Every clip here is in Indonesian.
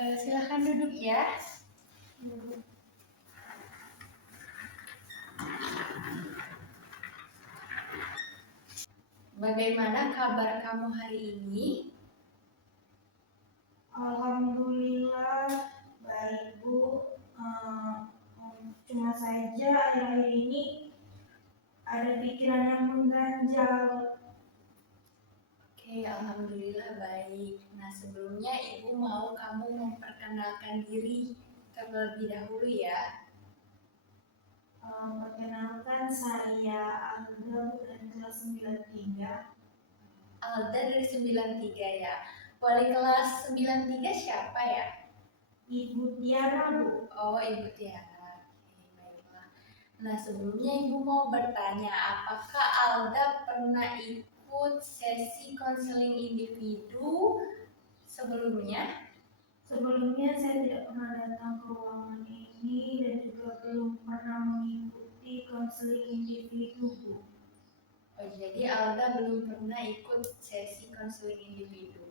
Silakan duduk ya. Bagaimana kabar kamu hari ini? Alhamdulillah baik Bu. Cuma saja akhir-akhir ini ada pikiran yang mengganjal. Oke, alhamdulillah baik. Nah, sebelumnya Ibu mau kamu memperkenalkan diri terlebih dahulu ya. Perkenalkan, saya Alda dari kelas 93. Alda dari 93 ya. Wali kelas 93 siapa ya? Ibu Tiara Bu. Oh, Ibu Tiara. Oke, baiklah. Nah, sebelumnya Ibu mau bertanya, apakah Alda pernah ikut sesi konseling individu sebelumnya? Sebelumnya saya tidak pernah datang ke ruangan ini dan juga belum pernah mengikuti konseling individu Bu. Oh, jadi Alda belum pernah ikut sesi konseling individu.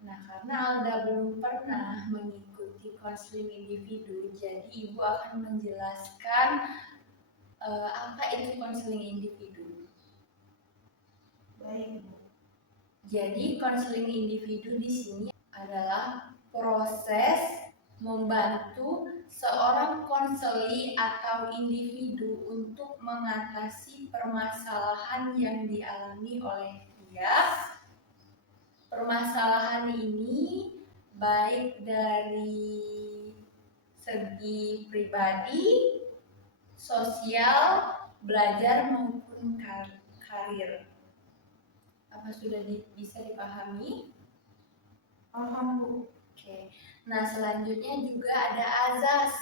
Nah, karena Alda belum pernah mengikuti konseling individu, jadi Ibu akan menjelaskan apa itu konseling individu. Baik Bu. Jadi konseling individu di sini adalah proses membantu seorang konseli atau individu untuk mengatasi permasalahan yang dialami oleh dia. Permasalahan ini baik dari segi pribadi, sosial, belajar maupun karir. Apa sudah bisa dipahami? Paham Bu. Oke. Nah, selanjutnya juga ada azas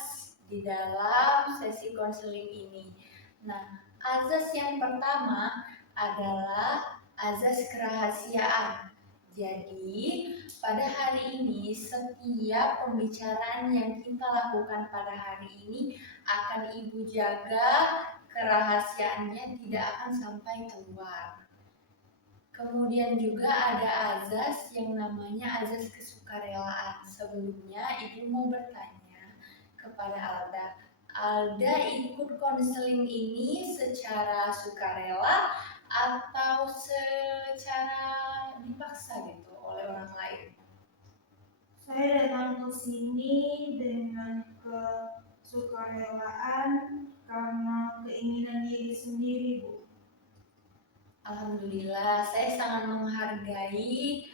di dalam sesi konseling ini. Nah, azas yang pertama adalah azas kerahasiaan. Jadi, pada hari ini setiap pembicaraan yang kita lakukan pada hari ini akan Ibu jaga kerahasiaannya tidak akan sampai keluar. Kemudian juga ada azas yang namanya azas kesukarelaan. Sebelumnya Ibu mau bertanya kepada Alda. Alda ikut konseling ini secara sukarela atau secara dipaksa gitu oleh orang lain? Saya datang ke sini dengan kesukarelaan karena keinginan diri sendiri Bu. Alhamdulillah, saya sangat menghargai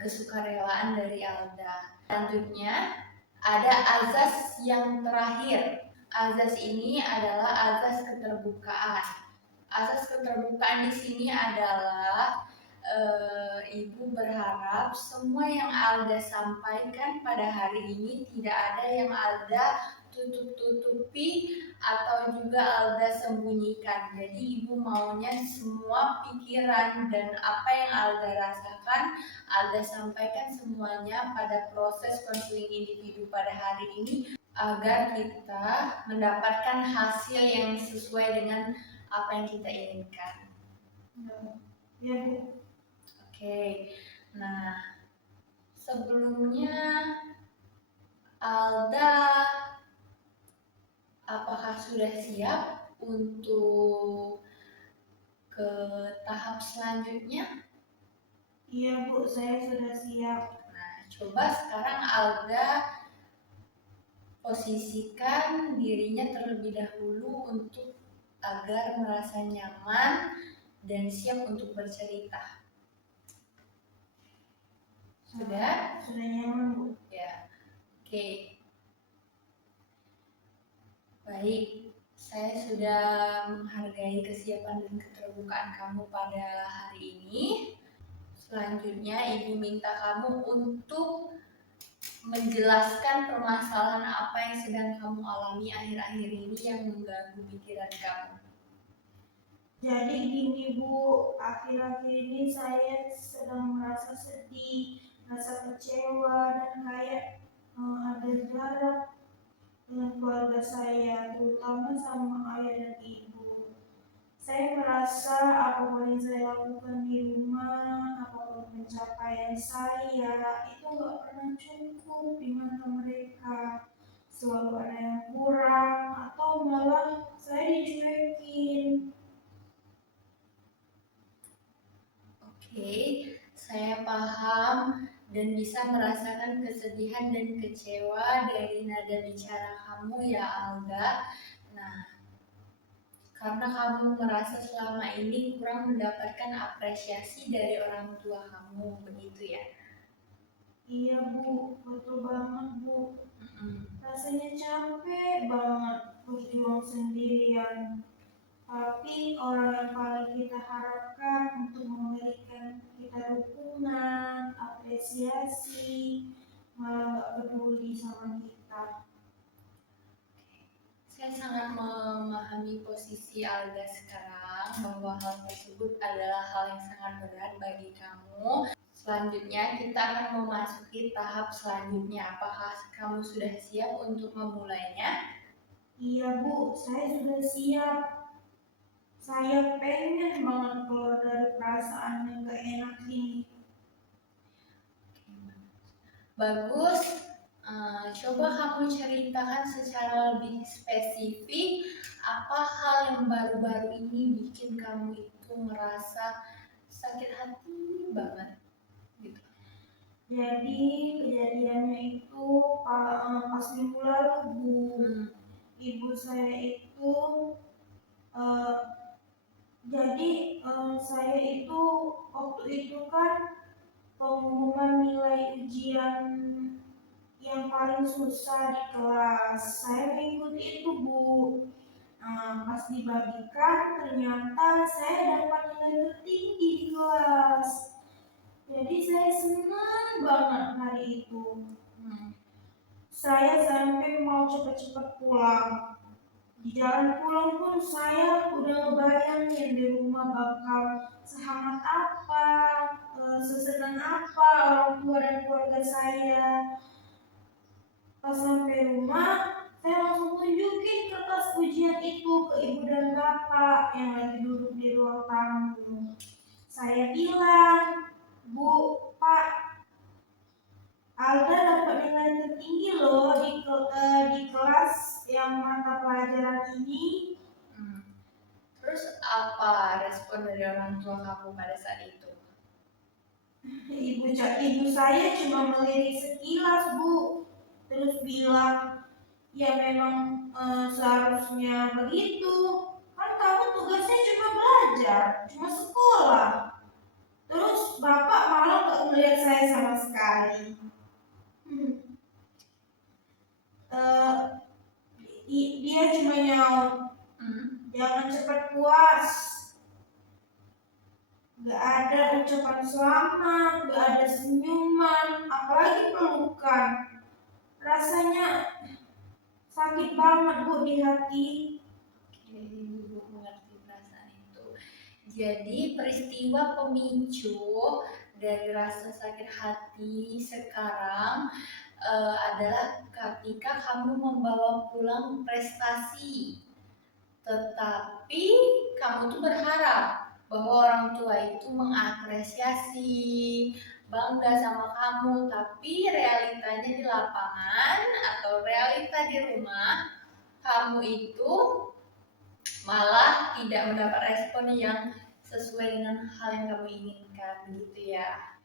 kesukarelaan dari Alda. Selanjutnya ada azas yang terakhir. Azas ini adalah azas keterbukaan. Azas keterbukaan di sini adalah Ibu berharap semua yang Alda sampaikan pada hari ini tidak ada yang Alda tutup-tutupi atau juga Alda sembunyikan. Jadi Ibu maunya semua pikiran dan apa yang Alda rasakan, Alda sampaikan semuanya pada proses konseling individu pada hari ini agar kita mendapatkan hasil yang sesuai dengan apa yang kita inginkan. Ya Bu. Oke, nah sebelumnya Alda apakah sudah siap untuk ke tahap selanjutnya? Iya Bu, saya sudah siap. Nah, coba sekarang Alda posisikan dirinya terlebih dahulu untuk agar merasa nyaman dan siap untuk bercerita. Sudah? Sudah nyaman Bu. Ya. Oke. Baik, saya sudah menghargai kesiapan dan keterbukaan kamu pada hari ini. Selanjutnya, Ibu minta kamu untuk menjelaskan permasalahan apa yang sedang kamu alami akhir-akhir ini yang mengganggu pikiran kamu. Jadi gini Bu, akhir-akhir ini saya sedang merasa sedih, merasa kecewa dan kayak ada jarak dengan keluarga saya, terutama sama ayah dan ibu. Saya merasa apapun yang saya lakukan di rumah, apapun pencapaian saya itu nggak pernah cukup di mata mereka. Selalu ada yang kurang atau malah saya dicuekin. Oke, saya paham dan bisa merasakan kesedihan dan kecewa dari nada bicara kamu ya Alda. Nah, karena kamu merasa selama ini kurang mendapatkan apresiasi dari orang tua kamu, begitu ya? Iya Bu, betul banget Bu. Mm-mm. Rasanya capek banget berjuang sendirian. Tapi orang yang paling kita harapkan untuk memberikan kita dukungan, apresiasi, malah nggak peduli sama kita. Saya sangat memahami posisi Alda sekarang bahwa hal tersebut adalah hal yang sangat berat bagi kamu. Selanjutnya kita akan memasuki tahap selanjutnya. Apakah kamu sudah siap untuk memulainya? Iya Bu, saya sudah siap. Saya pengen banget keluar dari perasaan yang gak enak ini. Bagus. Coba kamu ceritakan secara lebih spesifik apa hal yang baru-baru ini bikin kamu itu merasa sakit hati banget gitu. Jadi kejadiannya itu pas minggu lalu Bu, ibu saya itu saya itu waktu itu kan pengumuman nilai ujian yang paling susah di kelas. Saya mengikuti itu Bu. Pas dibagikan ternyata saya dapat nilai tertinggi di kelas. Jadi saya senang banget hari itu. Saya sampai mau cepat-cepat pulang. Di jalan pulang pun saya udah ngebayangin di rumah bakal sehangat apa, sesenang apa orang tua dan keluarga saya. Pas sampai rumah, saya langsung tunjukin kertas ujian itu ke ibu dan bapak yang lagi duduk di ruang tamu. Saya bilang, Bu, Pak, Alda dapat nilai tertinggi loh di kelas yang mata pelajaran ini. Terus apa respon dari orang tua kamu pada saat itu? Ibu saya cuma melirik sekilas Bu, terus bilang ya memang seharusnya begitu, kan kamu tugasnya cuma belajar, cuma sekolah. Terus bapak malah nggak melihat saya sama sekali. Dia cuma nyaut, jangan cepat puas. Gak ada ucapan selamat, gak ada senyuman, apalagi pelukan. Rasanya sakit banget Bu di hati. Oke, Ibu mengerti perasaan itu. Jadi peristiwa pemicu dari rasa sakit hati sekarang adalah ketika kamu membawa pulang prestasi, tetapi kamu tuh berharap bahwa orang tua itu mengapresiasi, bangga sama kamu, tapi realitanya di lapangan atau realita di rumah, kamu itu malah tidak mendapat respon yang sesuai dengan hal yang kamu inginkan, begitu ya?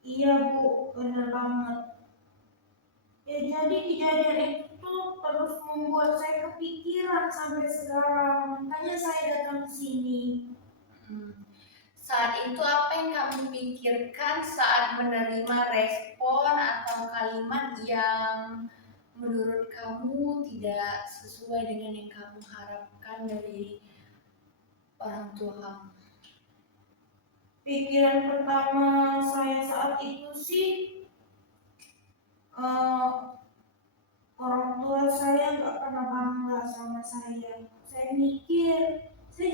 Iya Bu, benar banget. Ya jadi kejadian itu terus membuat saya kepikiran sampai sekarang, makanya saya datang ke sini. Saat itu apa yang kamu pikirkan saat menerima respon atau kalimat yang menurut kamu tidak sesuai dengan yang kamu harapkan dari orang tua kamu? Pikiran pertama saya saat itu sih, orang tua saya nggak pernah bangga sama saya. Saya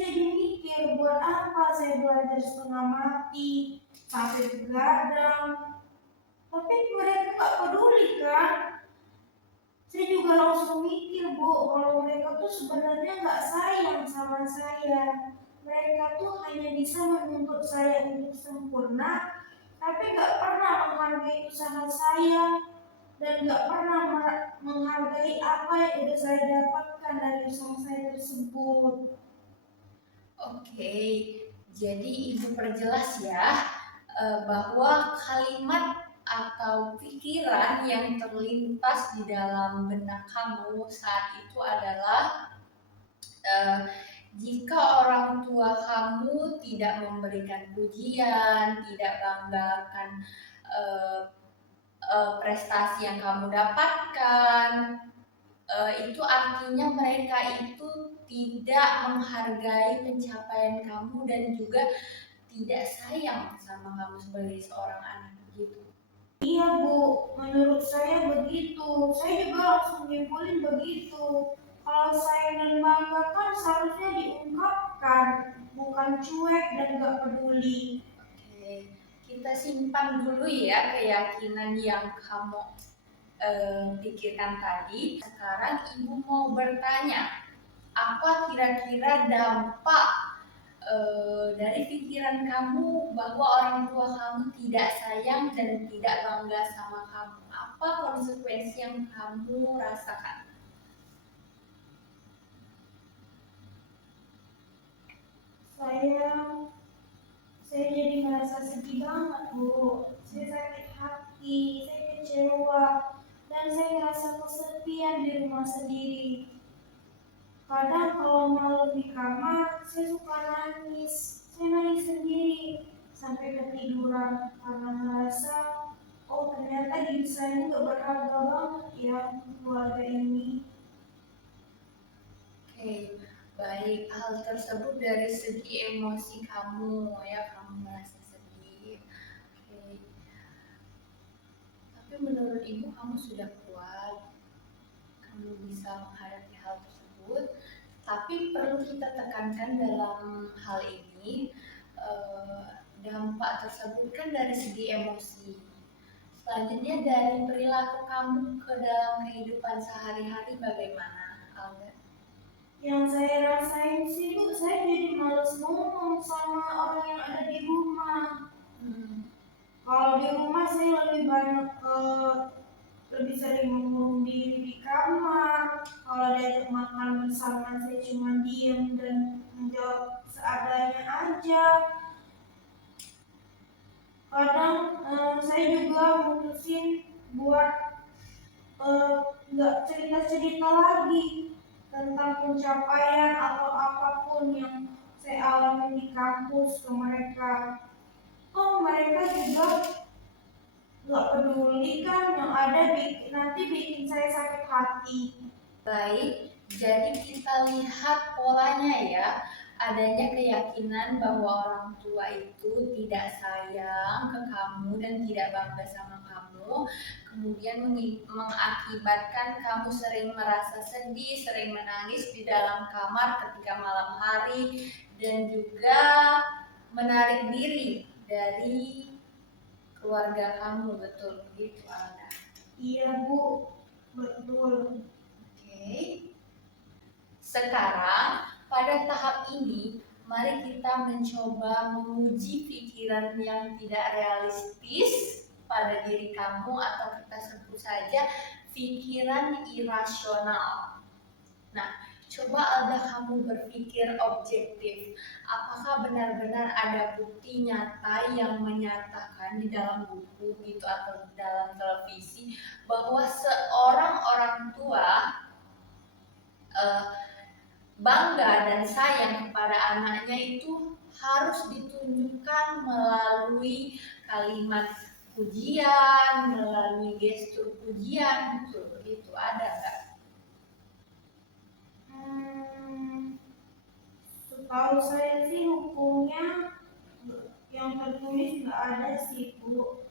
jadi mikir buat apa saya belajar setengah mati sampai begadang. Tapi mereka nggak peduli kan? Saya juga langsung mikir Bu, kalau mereka tuh sebenarnya nggak sayang sama saya. Mereka tuh hanya bisa menuntut saya untuk sempurna tapi gak pernah menghargai usaha saya dan gak pernah menghargai apa yang udah saya dapatkan dari usaha saya tersebut. Oke, jadi Ibu perjelas ya bahwa kalimat atau pikiran yang terlintas di dalam benak kamu saat itu adalah eh, jika orang tua kamu tidak memberikan pujian, tidak banggakan eh, prestasi yang kamu dapatkan, itu artinya mereka itu tidak menghargai pencapaian kamu dan juga tidak sayang sama kamu sebagai seorang anak begitu. Iya Bu, menurut saya begitu. Saya juga langsung nyimpulin begitu. Kalau sayang dan bangga kan seharusnya diungkapkan, bukan cuek dan gak peduli. Oke, kita simpan dulu ya keyakinan yang kamu pikirkan tadi. Sekarang Ibu mau bertanya, apa kira-kira dampak dari pikiran kamu bahwa orang tua kamu tidak sayang dan tidak bangga sama kamu? Apa konsekuensi yang kamu rasakan? Saya jadi merasa sedih banget Bu. Saya sakit hati, saya kecewa, dan saya ngerasa kesepian di rumah sendiri. Kadang kalau malam di kamar, saya suka nangis. Saya nangis sendiri sampai ketiduran karena ngerasa, oh ternyata diri saya ini gak berharga banget ya keluarga ini. Oke, baik. Hal tersebut dari segi emosi kamu ya, kamu merasa sedih. Oke. Tapi menurut Ibu kamu sudah kuat, kamu bisa menghadapi hal tersebut. Tapi perlu kita tekankan dalam hal ini, dampak tersebut kan dari segi emosi. Selanjutnya dari perilaku kamu ke dalam kehidupan sehari-hari bagaimana, Alda? Yang saya rasain sih Bu, saya jadi males ngomong sama orang yang ada di rumah. Kalau di rumah saya lebih banyak lebih sering mengurung diri di kamar. Kalau diajak makan bersama saya cuma diem dan menjawab seadanya aja. Kadang saya juga mutusin buat nggak cerita-cerita lagi tentang pencapaian atau apapun yang saya alami di kampus ke mereka. Oh mereka juga nggak peduli kan, yang ada nanti bikin saya sakit hati. Baik, jadi kita lihat polanya ya, adanya keyakinan bahwa orang tua itu tidak sayang ke kamu dan tidak bangga sama kamu, kemudian mengakibatkan kamu sering merasa sedih, sering menangis di dalam kamar ketika malam hari, dan juga menarik diri dari keluarga kamu, betul begitu Alda? Iya Bu, betul. Oke. Sekarang, pada tahap ini, mari kita mencoba menguji pikiran yang tidak realistis pada diri kamu atau kita sebut saja pikiran irasional. Nah, coba Alda kamu berpikir objektif. Apakah benar-benar ada bukti nyata yang menyatakan di dalam buku gitu atau dalam televisi bahwa seorang orang tua bangga dan sayang kepada anaknya itu harus ditunjukkan melalui kalimat pujian, melalui gestur pujian, begitu ada nggak? Setahu saya sih hukumnya yang tertulis nggak ada sih Bu.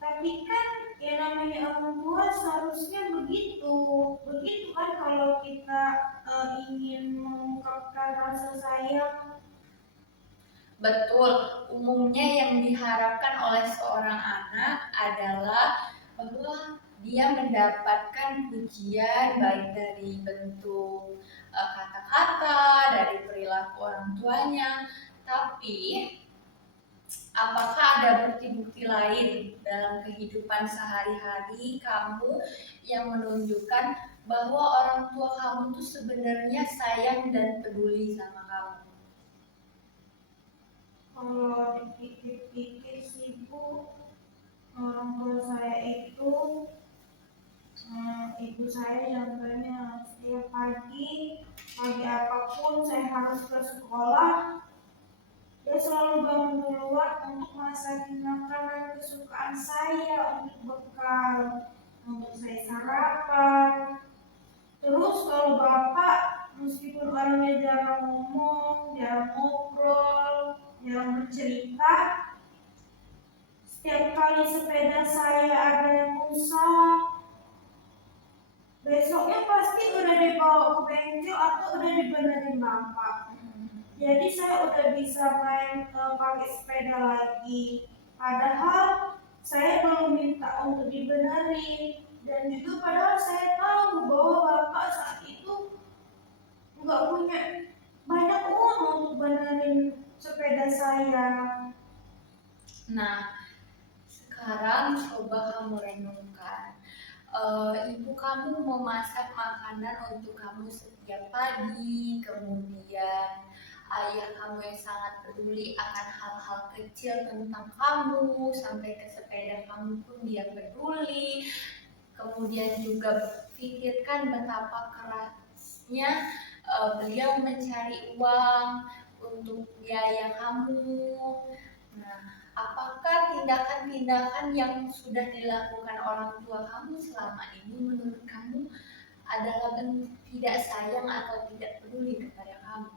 Tapi kan yang namanya orang tua seharusnya begitu. Begitu kan kalau kita ingin mengungkapkan rasa sayang. Betul, umumnya yang diharapkan oleh seorang anak adalah bahwa dia mendapatkan pujian baik dari bentuk kata-kata, dari perilaku orang tuanya, tapi Apakah ada bukti-bukti lain dalam kehidupan sehari-hari kamu yang menunjukkan bahwa orang tua kamu tuh sebenarnya sayang dan peduli sama kamu? Kalau dipikir-pikir sih Bu, orang tua saya itu, ibu saya contohnya setiap pagi apapun saya harus ke sekolah, dia selalu bangun duluan untuk masakin makanan kesukaan saya untuk bekal, untuk saya sarapan. Terus kalau bapak, meskipun orangnya jarang ngomong, jarang ngobrol, jarang bercerita, setiap kali sepeda saya ada yang rusak, besoknya pasti udah dibawa ke bengkel atau udah dibenerin bapak. Jadi saya udah bisa main pakai sepeda lagi. Padahal saya belum minta untuk dibenerin. Dan juga padahal saya tahu bahwa bapak saat itu nggak punya banyak uang untuk benerin sepeda saya. Nah, sekarang coba kamu renungkan. Ibu kamu memasak makanan untuk kamu setiap pagi, kemudian ayah kamu yang sangat peduli akan hal-hal kecil tentang kamu, sampai ke sepeda kamu pun dia peduli. Kemudian juga pikirkan betapa kerasnya beliau mencari uang untuk biaya kamu. Nah, apakah tindakan-tindakan yang sudah dilakukan orang tua kamu selama ini menurut kamu adalah bentuk tidak sayang atau tidak peduli kepada kamu?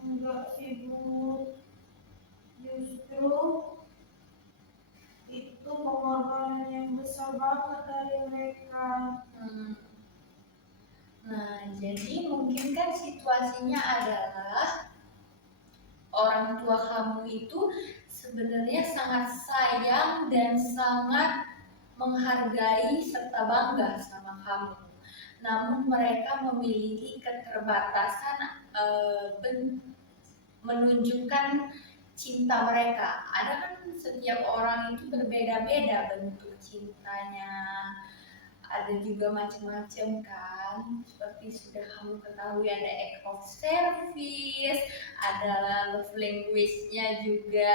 Enggak sih Bu, justru itu pengorbanan yang besar banget dari mereka. Nah, jadi mungkin kan situasinya adalah orang tua kamu itu sebenarnya sangat sayang dan sangat menghargai serta bangga sama kamu. Namun mereka memiliki keterbatasan menunjukkan cinta mereka. Ada kan setiap orang itu berbeda-beda bentuk cintanya. Ada juga macam-macam kan, seperti sudah kamu ketahui ada act of service, ada love language-nya juga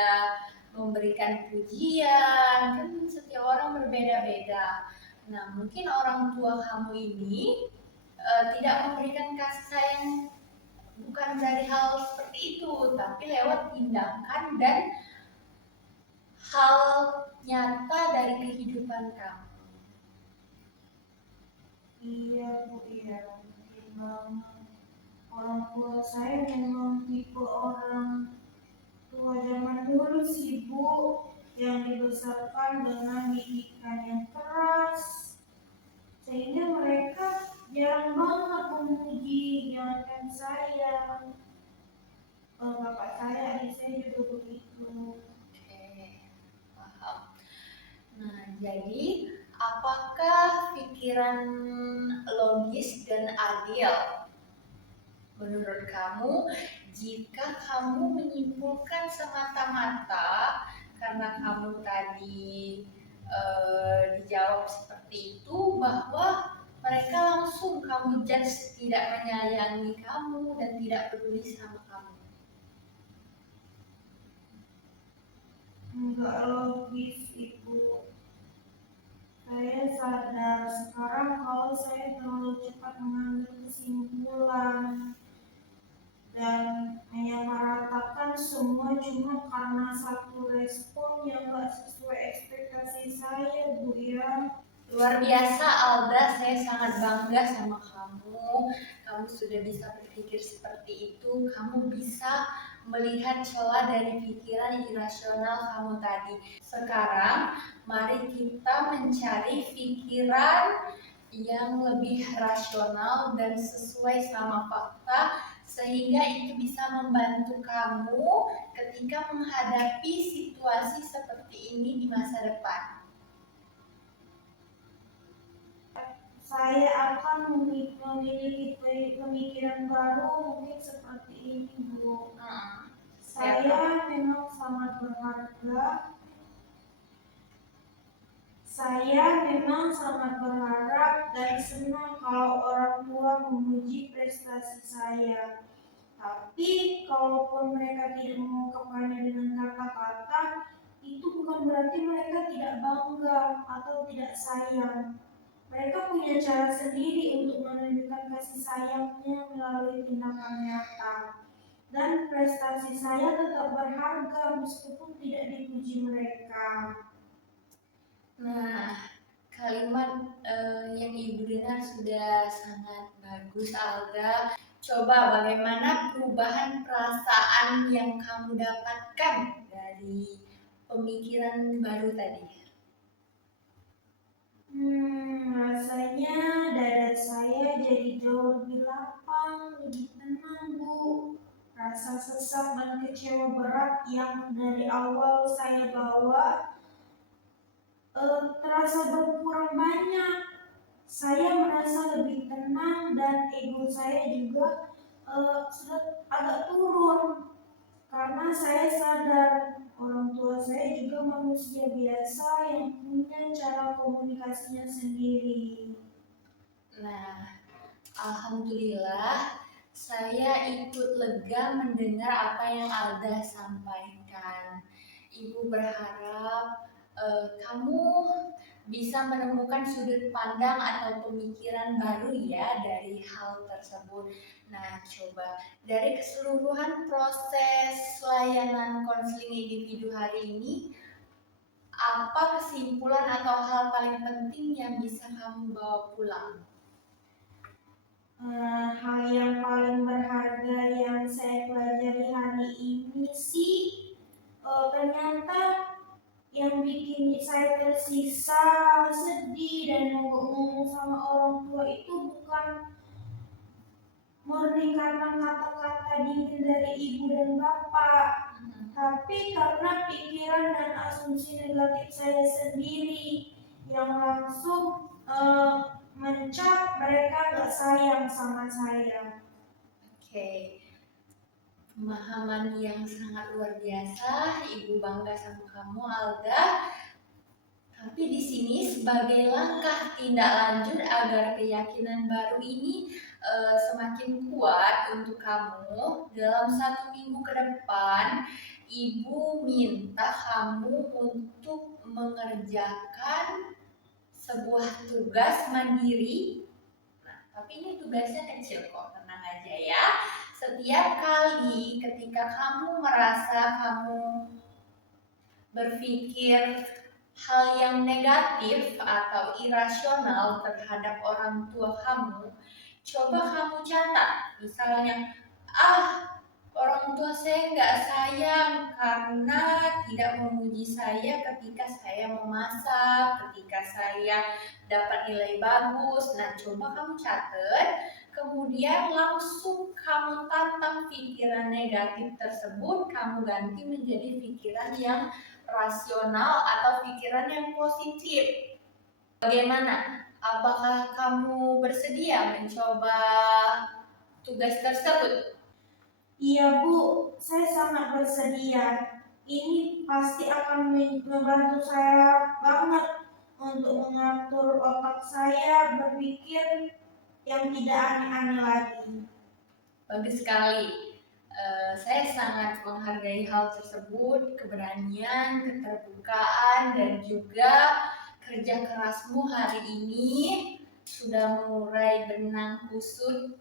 memberikan pujian, kan setiap orang berbeda-beda. Nah, mungkin orang tua kamu ini tidak memberikan kasih sayang bukan dari hal seperti itu, tapi lewat tindakan dan hal nyata dari kehidupan kamu. Iya Bu, iya mungkin banget. Orang tua saya memang tipe orang tua zaman dulu sih Bu, yang dibesarkan dengan didikan yang keras, sehingga mereka jarang banget memuji, jangankan saya, bapak saya, adik saya juga begitu. Oke, paham. Nah, jadi apakah pikiran logis dan adil menurut kamu jika kamu menyimpulkan semata-mata karena kamu tadi dijawab seperti itu bahwa mereka langsung kamu judge tidak menyayangi kamu dan tidak peduli sama kamu? Enggak logis Ibu. Saya sadar sekarang kalau saya terlalu cepat mengambil kesimpulan dan hanya meratakan semua cuma karena satu respon yang gak sesuai ekspektasi saya Bu ya. Luar biasa Alda, saya sangat bangga sama kamu. Kamu sudah bisa berpikir seperti itu. Kamu bisa melihat celah dari pikiran irasional kamu tadi. Sekarang, mari kita mencari pikiran yang lebih rasional dan sesuai sama fakta, sehingga itu bisa membantu kamu ketika menghadapi situasi seperti ini di masa depan. Saya akan memiliki pemikiran baru mungkin seperti ini Bu. Saya memang sangat berharga. Saya memang sangat berharap dan senang kalau orang tua memuji prestasi saya. Tapi kalaupun mereka tidak mengungkapkannya dengan kata-kata, itu bukan berarti mereka tidak bangga atau tidak sayang. Mereka punya cara sendiri untuk menunjukkan kasih sayangnya melalui tindakan nyata. Dan prestasi saya tetap berharga meskipun tidak dipuji mereka. Nah, kalimat yang Ibu dengar sudah sangat bagus, Alga. Coba bagaimana perubahan perasaan yang kamu dapatkan dari pemikiran baru tadi? Rasanya dada saya jadi jauh lebih lapang, lebih tenang, Bu. Rasa sesak dan kecewa berat yang dari awal saya bawa terasa berkurang banyak. Saya merasa lebih tenang dan ego saya juga sudah agak turun karena saya sadar orang tua saya juga manusia biasa yang punya cara komunikasinya sendiri. Nah, alhamdulillah saya ikut lega mendengar apa yang Alda sampaikan. Ibu berharap kamu bisa menemukan sudut pandang atau pemikiran baru ya dari hal tersebut. Nah, coba dari keseluruhan proses layanan konseling individu hari ini, apa kesimpulan atau hal paling penting yang bisa kamu bawa pulang? Hal yang paling berharga yang saya pelajari hari ini sih ternyata yang bikin saya tersisa sedih dan ngomong sama orang tua itu bukan murni karena kata-kata dingin dari ibu dan bapak, tapi karena pikiran dan asumsi negatif saya sendiri yang langsung mencap mereka gak sayang sama saya. Oke, pemahaman yang sangat luar biasa. Ibu bangga sama kamu, Alda. Tapi di sini sebagai langkah tindak lanjut agar keyakinan baru ini semakin kuat untuk kamu, dalam 1 minggu ke depan, Ibu minta kamu untuk mengerjakan sebuah tugas mandiri. Nah, tapi ini tugasnya kecil kok, tenang aja ya. Setiap kali ketika kamu merasa kamu berpikir hal yang negatif atau irasional terhadap orang tua kamu, coba kamu catat. Misalnya, orang tua saya nggak sayang karena tidak memuji saya ketika saya memasak, ketika saya dapat nilai bagus. Nah, coba kamu catat, kemudian langsung kamu tantang pikiran negatif tersebut, kamu ganti menjadi pikiran yang rasional atau pikiran yang positif. Bagaimana? Apakah kamu bersedia mencoba tugas tersebut? Iya Bu, saya sangat bersedia. Ini pasti akan membantu saya banget untuk mengatur otak saya berpikir yang tidak aneh-aneh lagi. Bagus sekali. Saya sangat menghargai hal tersebut, keberanian, keterbukaan, dan juga kerja kerasmu hari ini sudah mengurai benang kusut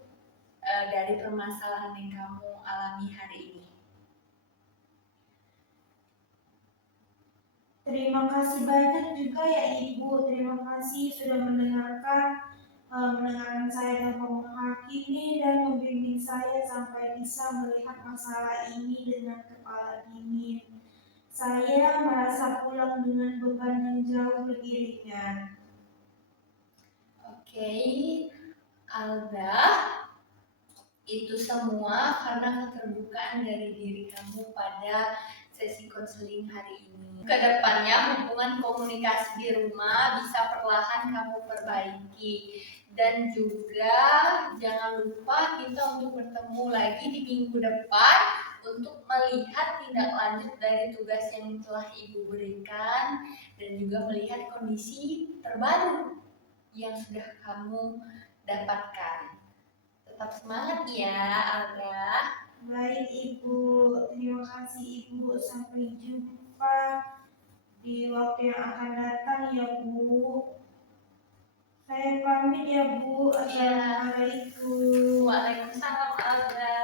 dari permasalahan yang kamu alami hari ini. Terima kasih banyak juga ya Ibu. Terima kasih sudah mendengarkan saya dan menghakimi dan membimbing saya sampai bisa melihat masalah ini dengan kepala dingin. Saya merasa pulang dengan beban yang jauh lebih ringan. Oke, Alda, itu semua karena keterbukaan dari diri kamu pada sesi konseling hari ini. Kedepannya hubungan komunikasi di rumah bisa perlahan kamu perbaiki. Dan juga jangan lupa kita untuk bertemu lagi di minggu depan untuk melihat tindak lanjut dari tugas yang telah Ibu berikan dan juga melihat kondisi terbaru yang sudah kamu dapatkan. Tetap semangat ya, Alda. Baik Ibu, terima kasih Ibu. Sampai jumpa di waktu yang akan datang ya Bu. Saya pamit ya Bu. Assalamualaikum. Waalaikumsalam, Alda.